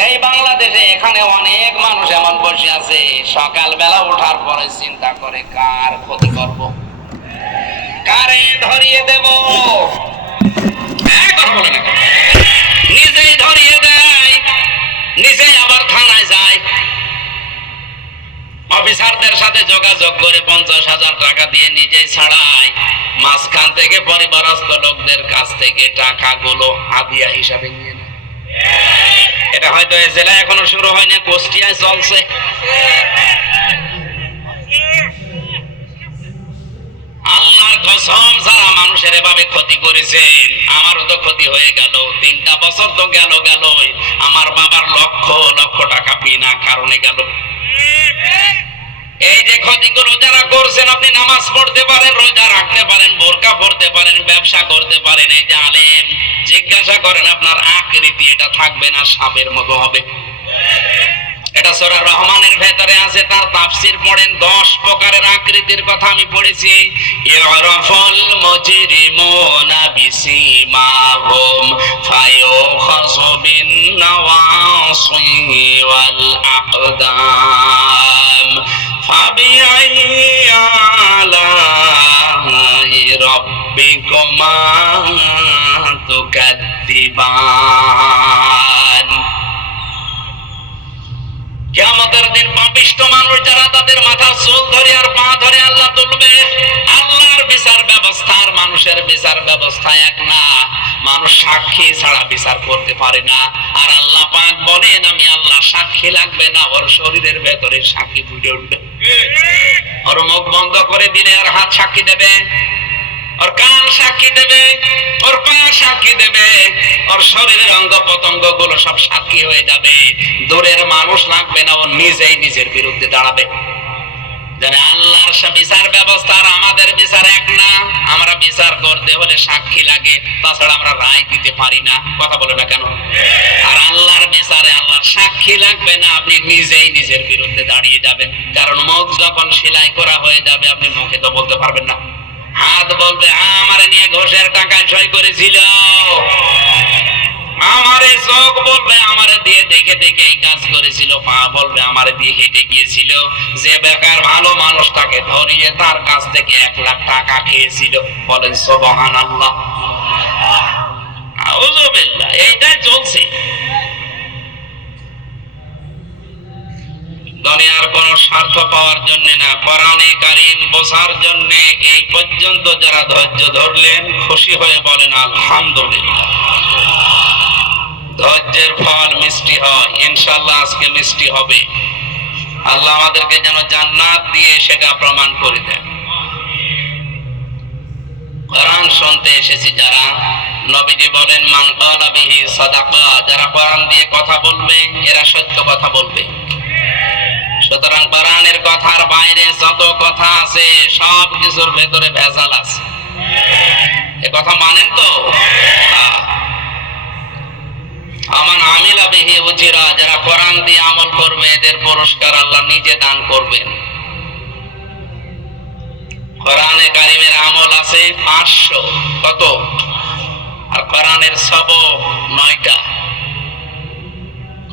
এই বাংলাদেশে এখানে অনেক মানুষ এমন বসে আছে, সকালবেলা ওঠার পরে চিন্তা করে কার ক্ষতি করব, কারে ধরিয়ে দেব। কথা বলে না, নিজেই ধরিয়ে দেয়, নিজেই আবার থানায় যায়, অফিসারদের সাথে যোগাযোগ করে 50,000 টাকা দিয়ে নিজেই ছাড়ায়, মাঝখান থেকে পরিবারস্থ লোকদের কাছ থেকে টাকাগুলো হাদিয়া হিসাবে নিয়ে নেয়। এটা হয়তো এই জেলায় এখনো শুরু হয়নি, কুষ্টিয়ায় চলছে। আল্লাহর কসম, যারা মানুষের এভাবে ক্ষতি করেছেন, আমারও তো ক্ষতি হয়ে গেল। 3টা বছর তো গেল, আমার বাবার লক্ষ লক্ষ টাকা বিনা কারণে গেল। এই যে ক্ষতিগুলো যারা করছেন, আপনি নামাজ পড়তে পারেন, রোজা রাখতে পারেন, বোরকা পড়তে পারেন, ব্যবসা করতে পারেন, এই যে আলেম, জিজ্ঞাসা করেন আপনার আকৃতি এটা থাকবে না সাপের মতো হবে। এটা সূরা রহমানের ভেতরে আছে, তার তাফসীর পড়েন। 10 প্রকারের আকৃতির কথা আমি পড়েছি। ইউরাফুল মুজরিমুনা বিসিমাহুম ফায়ুখাযু বিন নাওয়াসি ওয়াল আকদাম ফাবিআইয়ি আলাই রাব্বিকুমা তুকাদ্দিবান। কিয়ামতের দিন পাপিষ্ঠ মানুষ যারা, তাদের মাথার চুল ধরে আর পা ধরে আল্লাহ তুলবে। আল্লাহর বিচার ব্যবস্থা আর মানুষের বিচার ব্যবস্থা এক না। মানুষ সাক্ষী ছাড়া বিচার করতে পারে না। আর আল্লাহ পাক বলেন, আমি আল্লাহ সাক্ষী লাগবে না, ওর শরীরের ভেতরে সাক্ষী ফুটে উঠবে। ওর মুখ বন্ধ করে দিলে আর হাত সাক্ষী দেবে, ওর কান সাক্ষী দেবে, ওর পা সাক্ষী দেবে, ওর শরীরের অঙ্গ প্রত্যঙ্গ গুলো সব সাক্ষী হয়ে যাবে। দূরের মানুষ লাগবে না, ও নিজেই নিজের বিরুদ্ধে দাঁড়াবে। জানে আল্লাহর বিচার ব্যবস্থা আর আমাদের বিচার এক না। আমরা বিচার করতে হলে সাক্ষী লাগে, তাছাড়া আমরা রায় দিতে পারি না। কথা বলে না কেন? আর আল্লাহর বিচারে আল্লাহর সাক্ষী লাগবে না, আপনি নিজেই নিজের বিরুদ্ধে দাঁড়িয়ে যাবেন। কারণ মুখ যখন সেলাই করা হয়ে যাবে, আপনি মুখে তো বলতে পারবেন না। হাত বলবে আমারে নিয়ে ঘোষের টাকায় সই করেছিল, আমারে চোখ বলবে আমারে দিয়ে দেখে দেখে এই কাজ করেছিল, পা বলবে আমারে দিয়ে হেঁটে গিয়েছিল। যে বেকার ভালো মানুষটাকে ধরিয়ে তার কাছ থেকে 1 লাখ টাকা খেয়েছিল, বলেন সুবহানাল্লাহ। আউযুবিল্লাহ। এইটাই চলছে। দুনিয়ার কোন স্বার্থ পাওয়ার জন্য না, কোরআনে কারীম বোঝার জন্য এই পর্যন্ত যারা ধৈর্য ধরলেন, খুশি হয়ে বলেন আলহামদুলিল্লাহ। ধৈর্যের ফল মিষ্টি হয়, ইনশাআল্লাহ আজকে মিষ্টি হবে। আল্লাহ আমাদেরকে যেন জান্নাত দিয়ে সেটা প্রমাণ করে দেন। কোরআন শুনতে এসেছি যারা, নবীজি বলেন মান ক্বালা বিহি সাদাকা, যারা কোরআন দিয়ে কথা বলবে এরা সত্য কথা বলবে। সুতরাং কোরআনের কথার বাইরে যত কথা আছে সব কিছুর ভেতরে ভেজাল আছে। এ কথা মানেন তো? আমান আমিলা বিহি উজিরা, যারা কোরআন দিয়ে আমল করবে এদের পুরস্কার আল্লাহ নিজে দান করবেন। কোরআনে কারিমের আমল আছে 500, কত? আর কোরআনের সবক 9টা।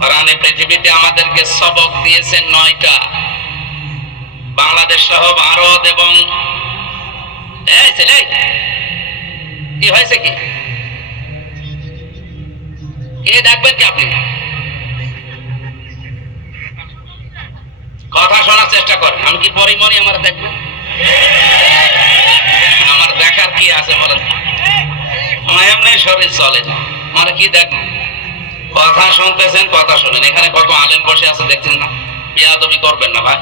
কোরআনে পৃথিবীতে আমাদেরকে সবক দিয়েছেন 9টা। বাংলাদেশ সহ ভারত এবং কি হয়েছে কি দেখবেন কি আপনি? কথা শোনার চেষ্টা করেন। আমি কি পরিমণি আমার দেখবেন? আমার দেখার কি আছে বলেন? আমার এমনি শরীর চলে না, আমার কি দেখবেন? কথা শুনতেছেন, কথা শুনেন। এখানে কত আলেম বসে আছে দেখছেন না? বেয়াদবি করবেন না ভাই।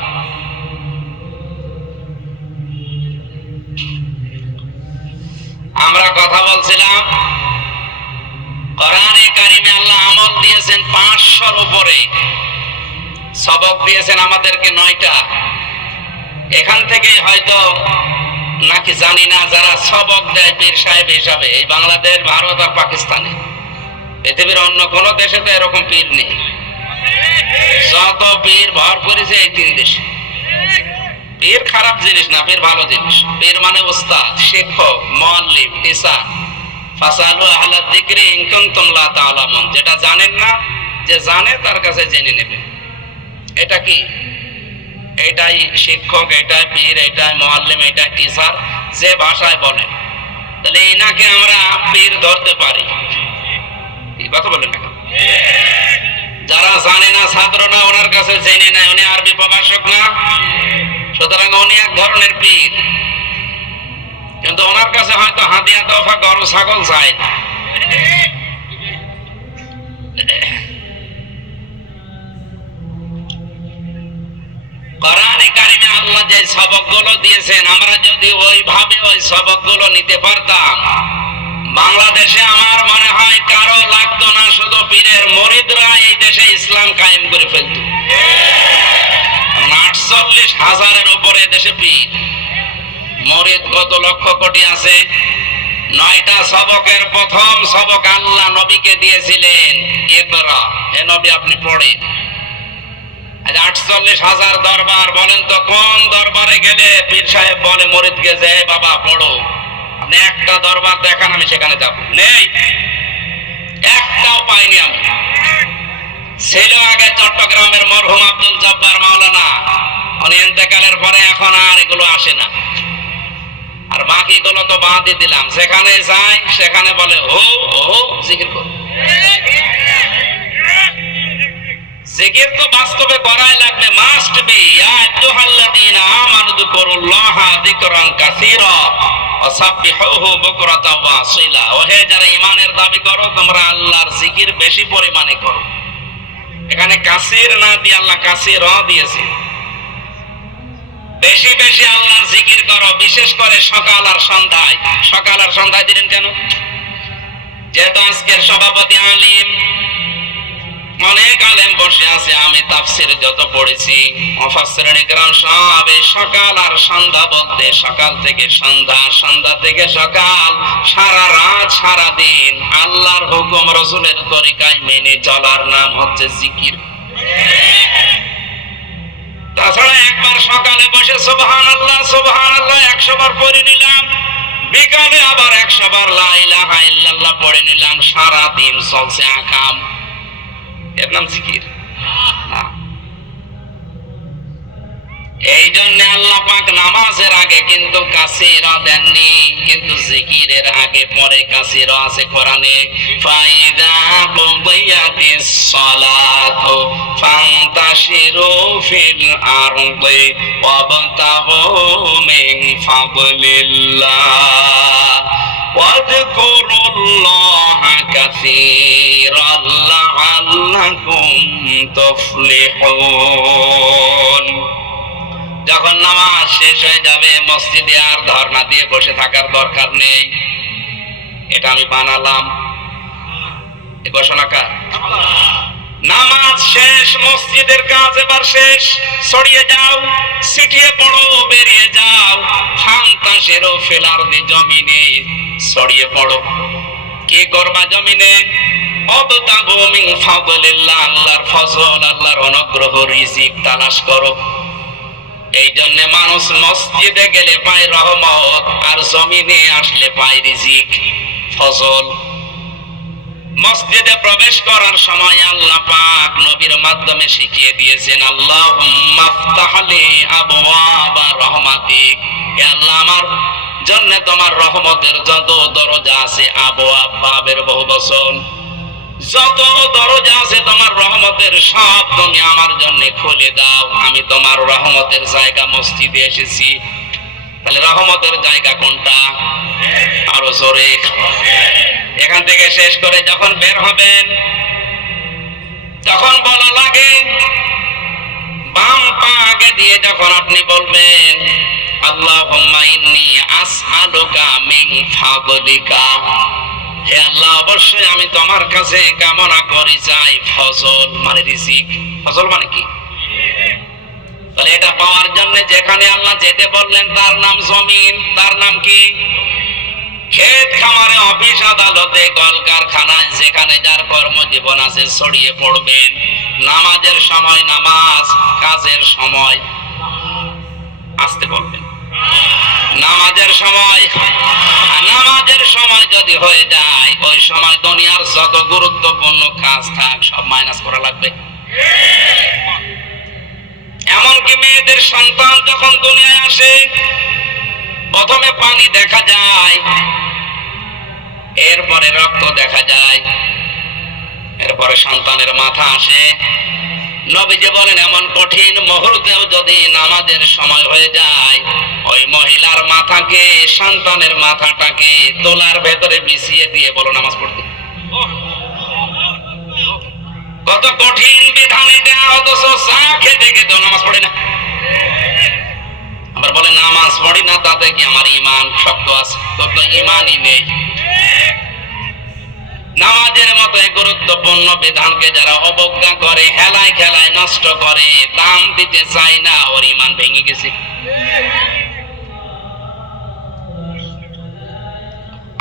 আমরা কথা বলছিলাম, কোরআনে কারিমে আল্লাহ আমল দিয়েছেন 500-র উপরে, সবক দিয়েছেন আমাদেরকে 9টা। এখান থেকে হয়তো নাকি জানি না, যারা সবক দেয় পীর সাহেব হিসাবে এই বাংলাদেশ, ভারত আর পাকিস্তানে, পৃথিবীর অন্য কোন দেশে তো এরকম পীর নেই। যত পীর ভর করেছে এই 3 দেশে। পীর খারাপ জিনিস না, পীর ভালো জিনিস। পীর মানে উস্তাদ, শিক্ষক, মুআল্লিম, টিচার। ফাসালু আহলা যিকরি ইন কুনতুম লা তা'লামুন, যেটা জানেন না যে জানে তার কাছে জেনে নেবে। এটা কি? এটাই শিক্ষক, এটাই পীর, এটাই মুআল্লিম, এটাই টিচার, যে ভাষায় বলেন। তাহলে এনাকে আমরা পীর ধরতে পারি? কি কথা বলেন না? যারা জানে না, ছাত্ররা ওনার কাছে জেনে নেয়, উনি আরবি প্রভাষক না, সুতরাং উনি এক ধরনের পীর। কিন্তু ওনার কাছে হয়তো হাদিয়া তোফা গরু ছাগল চায় না। কোরআনে কারিমে আল্লাহ যে সবকগুলো দিয়েছেন, আমরা যদি ওইভাবে ওই সবকগুলো নিতে পারতাম, বাংলাদেশে আমার মনে হয় কারো লাগতো না, শুধু পীরের মুরিদরা এই দেশে ইসলাম কায়েম করে ফেলত। 48,000-এর উপরে দেশে পীর মুরিদ কত লক্ষ কোটি আছে। 9টা সবকের প্রথম সবক আল্লাহ নবীকে দিয়েছিলেন, ইকরা, হে নবী আপনি পড়েন। 48,000 দরবার, বলেন তো কোন দরবারে গেলে পীর সাহেব বলে মুরিদকে যে বাবা পড়ো? আপনি একটা দরবার দেখান, আমি সেখানে যাব। নেই, একটাও পাইনি আমি। ছিল আগে চট্টগ্রামের মরহুম আব্দুল জব্বার মাওলানা, উনি ইন্তেকালের পরে এখন আর এগুলো আসে না। আর বাকিগুলো তো বাদই দিলাম। যেখানে যাই সেখানে বলে হো হো জিকির কর। জিকির তো বাস্তবে করাই লাগবে, মাস্ট বি। ইয়া আইয়ুহাল্লাযীনা আমানু যিকুরুল্লাহা যিকরান কাসীরা ওয়া সাব্বিহুহু বুকরাতাও ওয়া আসীলা। ওহে যারা ঈমানের দাবি করো, তোমরা আল্লাহর জিকির বেশি পরিমাণে করো। এখানে কাসীর না দিয়ে আল্লাহ কাসীরা দিয়েছে। বেশি বেশি আল্লাহর জিকির করো, বিশেষ করে সকাল আর সন্ধ্যায়। সকাল আর সন্ধ্যায় দিলেন কেন? যেহেতু আজকের সভাপতি আলিম, অনেক আলেম বসে আছে, আমি তাফসীর যত পড়েছি, মুফাসসিরিন ইকরাম সব সকাল আর সন্ধ্যা বলতে সকাল থেকে সন্ধ্যা, সন্ধ্যা থেকে সকাল, সারা রাত সারা দিন আল্লাহর হুকুম রাসূলের তরিকায় মেনে চলার নাম হচ্ছে জিকির। তাছাড়া একবার সকালে বসে সুবহানাল্লাহ সুবহানাল্লাহ 100 বার পড়ে নিলাম, বিকালে আবার 100 বার লা ইলাহা ইল্লাল্লাহ পড়ে নিলাম, সারা দিন চলছে আকাম, এর নাম জিকির না। এই জন্য আল্লাহ পাক নামাজের আগে কিন্তু কাসীরা দেননি, কিন্তু জিকিরের আগে পরে কাসীরা আছে কোরআনে। ফাইদা কুদিয়াতিস সালাতু ফান্তাশিরু ফিল আরদি ওয়াবতাগু মিন ফাদলিল্লাহ ওয়াযকুরুল্লাহা কাসীরান লাআল্লাকুম তুফলিহুন। যখন নামাজ শেষ হয়ে যাবে, মসজিদে আর ধর্ণা দিয়ে বসে থাকার দরকার নেই। এটা আমি বানালাম, এই ঘোষণাকার। নামাজ শেষ, মসজিদের কাজ এবার শেষ, ছড়িয়ে যাও, ছিটিয়ে পড়ো, বেরিয়ে যাও। ফান্তাশিরু ফিল আরদি, জমিনে ছড়িয়ে পড়ো। কি করবা জমিনে? ওয়াবতাগু মিন ফাদলিল্লাহ, আল্লাহর ফজল, আল্লাহর অনুগ্রহ, রিজিক তালাশ করো। এই জন্য মানুষ মসজিদে গেলে পায় রহমত, আর জমিনে আসলে পায় রিজিক, ফজল। মসজিদে প্রবেশ করার সময় আল্লাহ পাক নবীর মাধ্যমে শিখিয়ে দিয়েছেন, আল্লাহুম্মা ফতাহলি আবওয়াবা রাহমাতিক, হে আল্লাহ আমার জন্য তোমার রহমতের যত দরজা আছে, আবওয়াব বাবের বহুবচন, যত দরজা আছে তোমার রহমতের সব তুমি আমার জন্য খুলে দাও। আমি তোমার রহমতের জায়গা মসজিদে এসেছি। তাহলে রহমতের জায়গা কোনটা? আরো জোরে। এখান থেকে শেষ করে যখন বের হবেন, তখন বলা লাগে, বাম পা আগে দিয়ে যখন আপনি বলবেন, আল্লাহুম্মা ইন্নী আসআলুকা মিন ফাদলিকা, হে আল্লাহ অবশ্যই আমি তোমার কাছে কামনা করি চাই ফজল, মানে রিজিক। ফজল মানে কি? তাহলে এটা পাওয়ার জন্য যেখানে আল্লাহ যেতে বললেন তার নাম জমিন, তার নাম কি? ক্ষেত খামারে, অফিস আদালতে, কলকারখানায়, যেখানে যার কর্মজীবন আছে ছড়িয়ে পড়বেন। নামাজের সময় নামাজ, কাজের সময় আসতে বলবেন। নামাজের সময় যদি হয়ে যায়, ওই সময় দুনিয়ার যত গুরুত্বপূর্ণ কাজ থাক সব মাইনাস করা লাগবে। এমনকি মেয়েদের সন্তান যখন দুনিয়ায় আসে, প্রথমে পানি দেখা যায়, এরপরে রক্ত দেখা যায়, এরপরে সন্তানের মাথা আসে। নবীজি বলেন, এমন কঠিন মুহূর্তেও যদি নামাজের সময় হয়ে যায়, ওই মহিলার মাথাকে, সন্তানের মাথাটাকে তোলার ভেতরে বিছিয়ে দিয়ে বলো নামাজ পড়তে। কত কঠিন বিধান এটা, অথচ চা খেতে খেতেও নামাজ পড়ে না। আবার বলে নামাজ পড়ি না, তাতে কি আমার ঈমান শক্ত আছে? তো ঈমানই নেই। নামাজের মতো গুরুত্বপূর্ণ বিধানকে যারা অবজ্ঞা করে, হেলায় খেলায় নষ্ট করে, দাম দিতে চায় না, ওর ঈমান ভেঙে গেছে।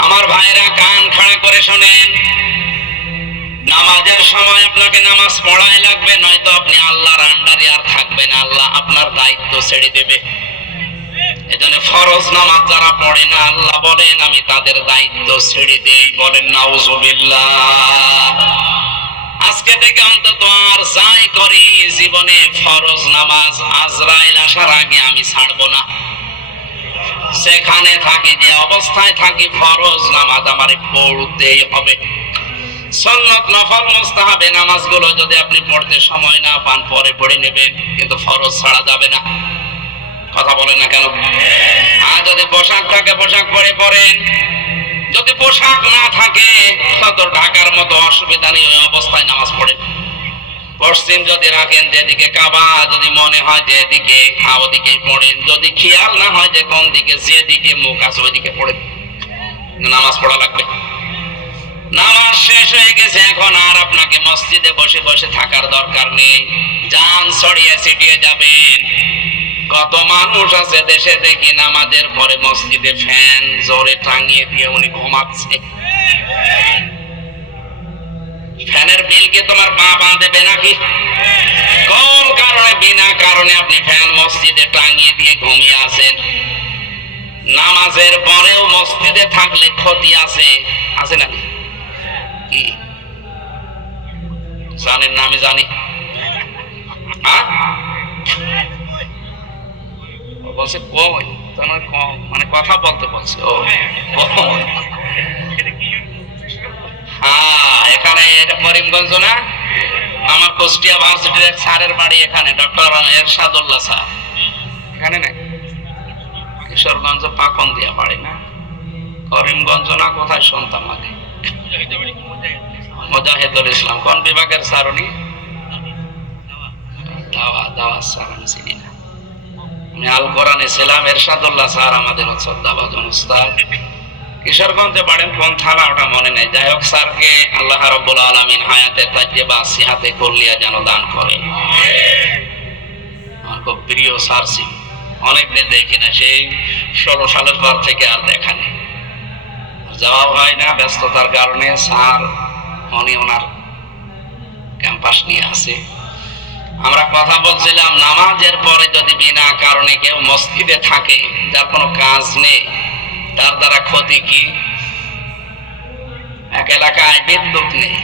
আমার ভাইরা কান খাড়া করে শোনেন, নামাজের সময় আপনাকে নামাজ পড়াই লাগবে, নয়তো আপনি আল্লাহর আন্ডারে আর থাকবেন। আল্লাহ আপনার দায়িত্ব ছেড়ে দেবে। এজন্য ফরজ নামাজ যারা পড়ে না, আল্লাহ বলেন আমি তাদের দায়িত্ব ছেড়ে দেই। বলেন নাউজুবিল্লাহ। আজকে থেকে অন্তত আর যাই করি জীবনে ফরজ নামাজ আজরাইল আসার আগে আমি ছাড়বো না। সেখানে থাকি, যে অবস্থায় থাকি, ফরজ নামাজ আমার পড়তেই হবে। সুন্নাত, নফল, মুস্তাহাবে নামাজগুলো যদি আপনি পড়তে সময় না পান, পরে পড়ে নেবেন, কিন্তু ফরজ ছাড়া যাবে না। কথা বলেন না কেন? আর যদি পোশাক থাকে পোশাক পরে পড়েন, যদি পোশাক না থাকে তত ঢাকার মতো অসুবিধা নেই, ওই অবস্থায় নামাজ পড়েন। পশ্চিম যদি রাখেন, যেদিকে কাবা যদি মনে হয় যে এদিকে, ওদিকেই পড়েন। যদি খেয়াল না হয় যে কোন দিকে, যেদিকে মুখ আছে ওইদিকে পড়েন। নামাজ পড়া লাগবে। নামাজ শেষ হয়ে গেছে, এখন আর আপনাকে মসজিদে বসে বসে থাকার দরকার নেই। যান ছড়িয়ে ছিটিয়ে যাবেন। কত মানুষ আছে দেশে দেখি নামাজের পরে মসজিদে ফ্যান জোরে টাঙিয়ে দিয়ে উনি ঘুমাচ্ছে। ফ্যানের বিল কি তোমার বাবা দেবে নাকি? কোন কারণে, বিনা কারণে আপনি ফ্যান মসজিদে টাঙিয়ে দিয়ে ঘুমিয়ে আছেন? নামাজের পরেও মসজিদে থাকলে ক্ষতি আছে, আছে নাকি? কি জানেন না? আমি জানি। বলছে কই, মানে কথা বলতে বলছে। ও হ্যাঁ, এখানে এটা করিমগঞ্জ না, আমার কুষ্টিয়া ভার্সিটির এক স্যারের বাড়ি এখানে, ডক্টর এরশাদুল্লাহ স্যার। এখানে না, কিশোরগঞ্জ পাকন দিয়া বাড়ি না, করিমগঞ্জ না, কোথায় শুনতাম আগে। মুজাহিদুল ইসলাম কোন বিভাগের স্যার উনি? দাওয়া স্যার আমি চিনি না। আমি আল কোরআনে ছিলাম, এরশাদুল্লাহ স্যার আমাদের শ্রদ্ধাভাজন উস্তাদ। কিশোরগঞ্জে বাড়েন কোন থানা ওটা মনে নেই। যাই হোক, স্যারকে আল্লাহ রাব্বুল আলামিন হায়াতে তাইয়্যিবা সিহাতে কুল্লিয়া যেন দান করে। আমার খুব প্রিয় স্যার ছিল, অনেকদিন দেখি না, সেই 16 সালের পর থেকে আর দেখা নেই, যাওয়া হয় না ব্যস্ততার কারণে। স্যার উনি ওনার ক্যাম্পাস নিয়ে আছে। আমরা কথা বলছিলাম, নামাজের পরে যদি বিনা কারণে কেউ মসজিদে থাকে, যার কোনো কাজ নেই, তার দ্বারা ক্ষতি কি? এক এলাকায় বিদ্যুৎ নেই,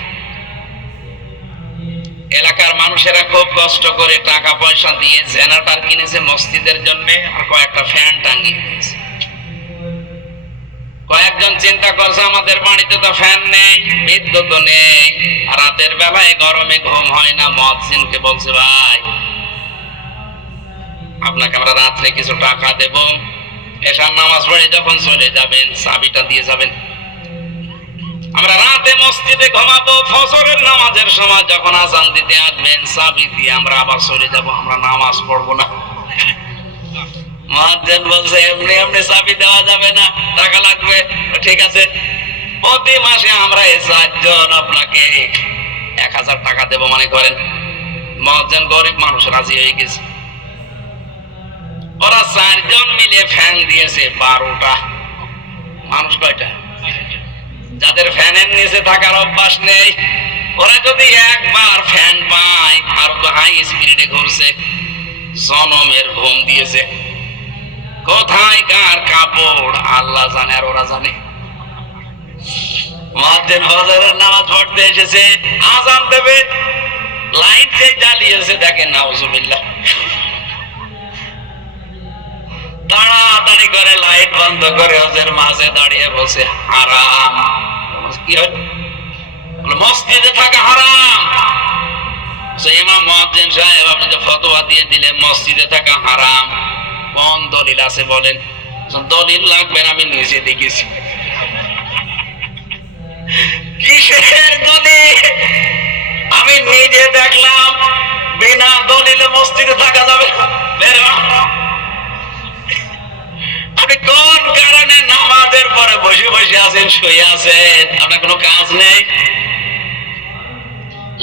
এলাকার মানুষেরা খুব কষ্ট করে টাকা পয়সা দিয়ে জেনারেটর কিনেছে মসজিদের জন্য, আর কয়েকটা ফ্যান টাঙিয়ে দিয়েছে। কয়েকজন চিন্তা করছে আমাদের বাড়িতে তো ফ্যান নেই, বিদ্যুৎ নেই, রাতের বেলায় গরমে ঘুম হয় না। মুয়াজ্জিনকে বলছে, ভাই আপনাকে আমরা রাত্রে কিছু টাকা দেব, এশার নামাজ পড়ে যখন চলে যাবেন চাবিটা দিয়ে যাবেন। আমরা রাতে মসজিদে ঘুমাবো, ফজরের নামাজের সময় যখন আযান দিতে আসবেন চাবি দিয়ে আমরা আবার চলে যাব, আমরা নামাজ পড়বো না। মুয়াজ্জিন বলছে, এমনি এমনি চাবি দেওয়া যাবে না, টাকা লাগবে। ঠিক আছে, প্রতি মাসে আমরা এই 4 জন আপনাকে 1000 টাকা দেব মনে করেন। মুয়াজ্জিন গরিব মানুষ, রাজি হয়ে গেছে। ওরা 4 জন মিলে ফ্যান দিয়েছে 12টা। মানুষ কয়টা? যাদের ফ্যানের নিচে থাকার অভ্যাস নেই, ওরা যদি একবার ফ্যান পায় আর হাই স্পিডে ঘুরছে, জনমের ঘুম দিয়েছে। কোথায় কার কাপড় আল্লাহ জানে আর ওরা জানে। মুয়াজ্জিন ফজরের নামাজ পড়তে এসেছে, আযান দেবে, লাইট যে জ্বালিয়েছে দেখেন, নাউজুবিল্লাহ, তাড়াতাড়ি করে লাইট বন্ধ করে হজের মাঝে দাঁড়িয়ে বসে হারাম। কি হয়? মসজিদে থাকা হারাম। ইমাম মুয়াজ্জিন সাহেব আপনি যে ফতোয়া দিয়ে দিলেন মসজিদে থাকা হারাম, কোন দলিল আছে বলেন? দলিল লাগবে না, আমি নিজে দেখেছি। কিসের দলিল? আমি নিজে দেখলাম বিনা দলিলে মসজিদে থাকা যাবে। আপনি কোন কারণে নামাজের পরে বসে বসে আছেন, শুয়ে আছেন, আপনার কোনো কাজ নেই?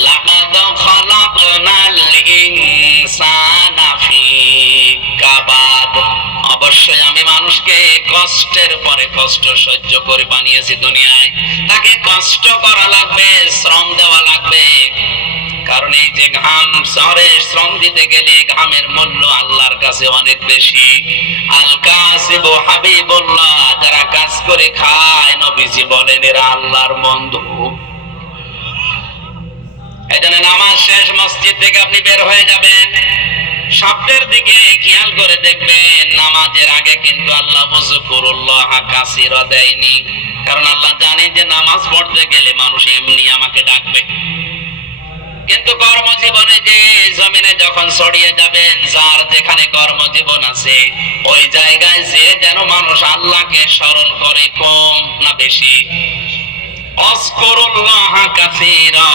লাকাদ খালাকনাল ইনসানা ফি কাবাদ, অবশ্যই আমি মানুষকে কষ্টের পরে কষ্ট সহ্য করে বানিয়েছি দুনিয়ায়। তাকে কষ্ট করা লাগবে, শ্রম দেওয়া লাগবে। কারণ এই যে ঘাম, শহরে শ্রম দিতে গেলে ঘামের মূল্য আল্লাহর কাছে অনেক বেশি। আল কাসিবু হাবিবুল্লাহ, যারা কাজ করে খায় নবীজি বলেন এরা আল্লাহর বন্ধু। এজন্য নামাজ শেষ মসজিদ থেকে আপনি বের হয়ে যাবেন, স্বপ্নের দিকে খেয়াল করে দেখবেন নামাজের আগে কিন্তু আল্লাহ যকুরুল্লাহ কাসীরা দেয়নি। কারণ আল্লাহ জানে যে নামাজ পড়তে গেলে মানুষ এমনি আমাকে ডাকবে। কিন্তু কর্মজীবনে যে জমিনে যখন ছড়িয়ে যাবেন, যার যেখানে কর্মজীবন আছে ওই জায়গায় যে যেন মানুষ আল্লাহকে স্মরণ করে, কম না বেশি? আযকুরুল্লাহ কাসীরা,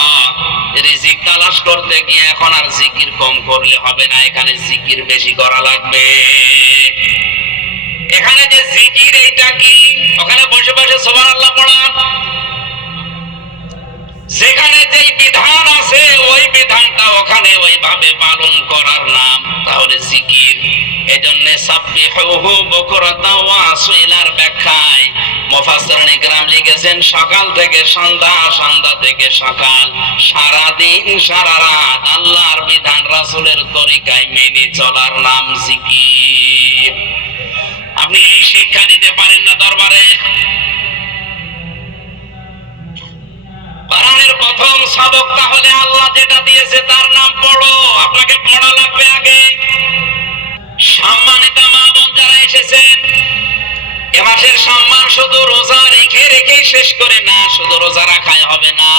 রিজিক তালাশ করতে গিয়ে এখন আর জিকির কম করলে হবে না, এখানে জিকির বেশি করা লাগবে। এখানে যে জিকির, এইটা কি? ওখানে বসে বসে সুবহানাল্লাহ পড়া। যেখানে যেই বিধান আছে ওই বিধানটা ওখানে ওইভাবে পালন করার নাম তাহলে জিকির। এজন্য সাব্বিহুহু বুকরাতাও ওয়া আসীলার ব্যাখ্যায় মুফাসসিরিন ইকরাম লিখেছেন সকাল থেকে সন্ধ্যা, সন্ধ্যা থেকে সকাল, সারা দিন সারা রাত আল্লাহর বিধান রাসূলের তরিকায় মেনে চলার নাম জিকির। আপনি এই শিক্ষা দিতে পারেন না দরবারে? কোরআনের প্রথম সবক তাহলে আল্লাহ যেটা দিয়েছে তার নাম পড়ো। আপনাকে পড়া লাগবে আগে। সম্মানিত মা বোন যারা এসেছেন, এ মাসের সম্মান শুধু রোজা রেখে রেখে শেষ করে না, শুধু রোজা রাখাই হবে না,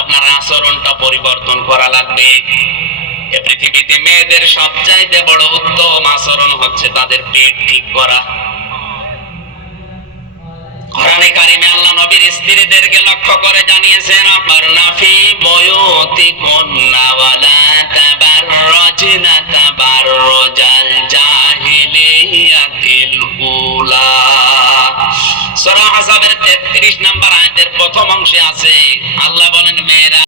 আপনার আচরণটা পরিবর্তন করা লাগবে। এ পৃথিবীতে মেয়েদের সবচাইতে বড় উত্তম আচরণ হচ্ছে তাদের পেট ঠিক করা। কোরআনে কারিমে আল্লাহ নবীর স্ত্রীদেরকে লক্ষ্য করে জানিয়েছেন, আপনারনা ফি বুয়ুতিকুন্না ওয়ালা তাবাররাজনা তাবাররুজাল জাহিলিয়াতিল উলা। সূরা আহজাবের 33 নম্বর আয়াতের প্রথম অংশে আছে আল্লাহ